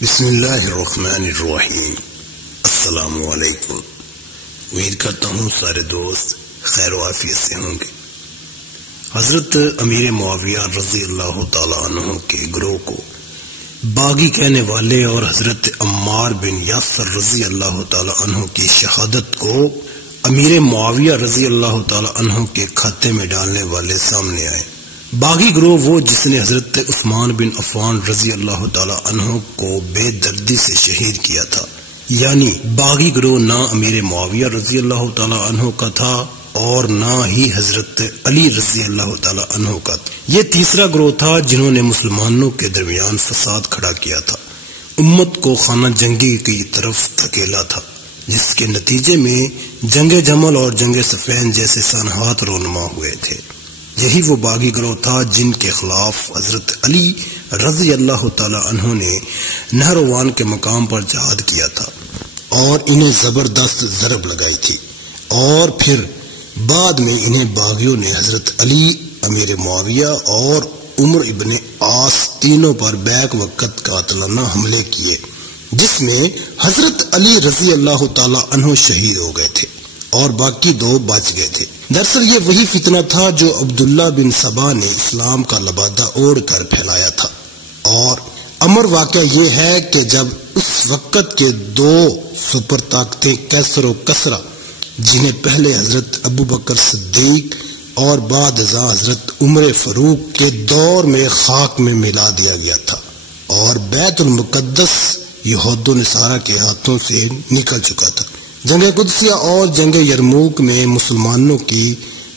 بسم اللہ الرحمن الرحیم۔ السلام علیکم۔ امید کرتا ہوں سارے دوست خیر و عافیت سے ہوں گے۔ حضرت امیر معاویہ رضی اللہ تعالیٰ عنہ کے گروہ کو باغی کہنے والے اور حضرت عمار بن یاسر رضی اللہ تعالیٰ عنہ کی شہادت کو امیر معاویہ رضی اللہ تعالیٰ عنہ کے کھاتے میں ڈالنے والے سامنے آئے۔ باغی گروہ وہ جس نے حضرت عثمان بن عفان رضی اللہ تعالیٰ عنہ کو بے دردی سے شہید کیا تھا، یعنی باغی گروہ نہ امیر معاویہ رضی اللہ تعالیٰ عنہ کا تھا اور نہ ہی حضرت علی رضی اللہ تعالیٰ عنہ کا تھا۔ یہ تیسرا گروہ تھا جنہوں نے مسلمانوں کے درمیان فساد کھڑا کیا تھا، امت کو خانہ جنگی کی طرف دھکیلا تھا، جس کے نتیجے میں جنگ جمل اور جنگ صفین جیسے سانحات رونما ہوئے تھے۔ یہی وہ باغی گروہ تھا جن کے خلاف حضرت علی رضی اللہ تعالیٰ عنہ نے نہروان کے مقام پر جہاد کیا تھا اور انہیں زبردست ضرب لگائی تھی، اور پھر بعد میں انہیں باغیوں نے حضرت علی، امیر معاویہ اور عمر ابن عاص تینوں پر بیک وقت قاتلانہ حملے کیے، جس میں حضرت علی رضی اللہ تعالیٰ عنہ شہید ہو گئے تھے اور باقی دو بچ گئے تھے۔ دراصل یہ وہی فتنہ تھا جو عبداللہ بن سبا نے اسلام کا لبادہ اوڑھ کر پھیلایا تھا، اور امر واقعہ یہ ہے کہ جب اس وقت کے دو سپر طاقتیں کیسر و کسرا، جنہیں پہلے حضرت ابو بکر صدیق اور بعد ازاں حضرت عمر فاروق کے دور میں خاک میں ملا دیا گیا تھا، اور بیت المقدس یہود و نصارہ کے ہاتھوں سے نکل چکا تھا۔ جنگ قدسیہ اور جنگ یرموک میں مسلمانوں کی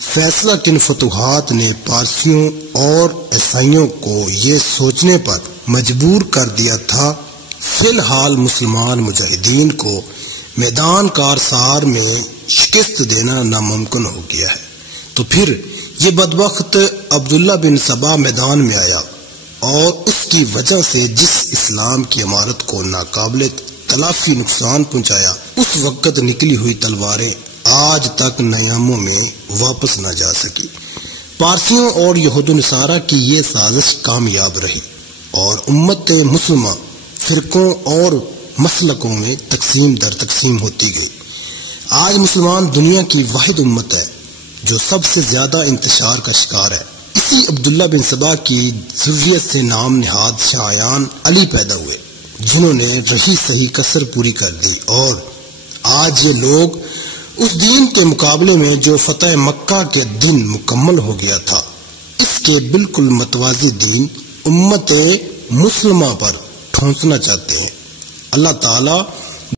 فیصلہ کن فتوحات نے پارسیوں اور عیسائیوں کو یہ سوچنے پر مجبور کر دیا تھا فی الحال مسلمان مجاہدین کو میدان کارسار میں شکست دینا ناممکن ہو گیا ہے، تو پھر یہ بدبخت عبداللہ بن سبا میدان میں آیا اور اس کی وجہ سے جس اسلام کی عمارت کو ناقابل تلافی نقصان پہنچایا، اس وقت نکلی ہوئی تلواریں آج تک نیاموں میں واپس نہ جا سکی۔ پارسیوں اور یہود و نصارہ کی یہ سازش کامیاب رہی اور امت مسلمہ فرقوں اور مسلکوں میں تقسیم در تقسیم ہوتی گئی۔ آج مسلمان دنیا کی واحد امت ہے جو سب سے زیادہ انتشار کا شکار ہے۔ اسی عبداللہ بن سبا کی ذریت سے نام نہاد شایان علی پیدا ہوئے، جنہوں نے رہی صحیح کسر پوری کر دی، اور آج یہ لوگ اس دین کے مقابلے میں جو فتح مکہ کے دن مکمل ہو گیا تھا، اس کے بالکل متوازی دین امت مسلمہ پر ٹھونسنا چاہتے ہیں۔ اللہ تعالیٰ